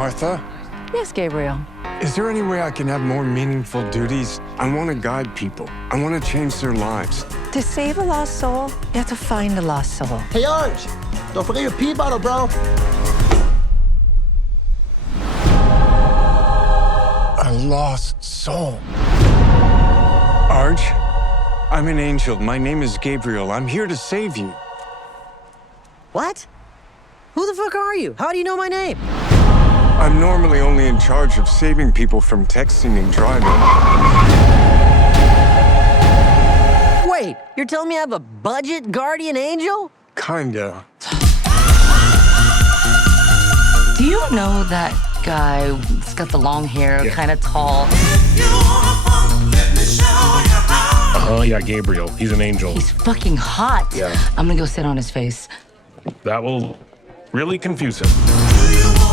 Martha, Yes, Gabriel. is there any way I can have more meaningful duties? I want to guide people. I want to change their lives. To save a lost soul, you have to find a lost soul. Hey, Arch, don't forget your pee bottle, bro. A lost soul. Arch, I'm an angel. My name is Gabriel. I'm here to save you. What? Who the fuck are you? How do you know my name? I'm normally only in charge of saving people from texting and driving. Wait, you're telling me I have a budget guardian angel? Kinda. Do you know that guy who's got the long hair, kind of tall? Oh, yeah, Gabriel. He's an angel. He's fucking hot. Yeah. I'm gonna go sit on his face. That will really confuse him.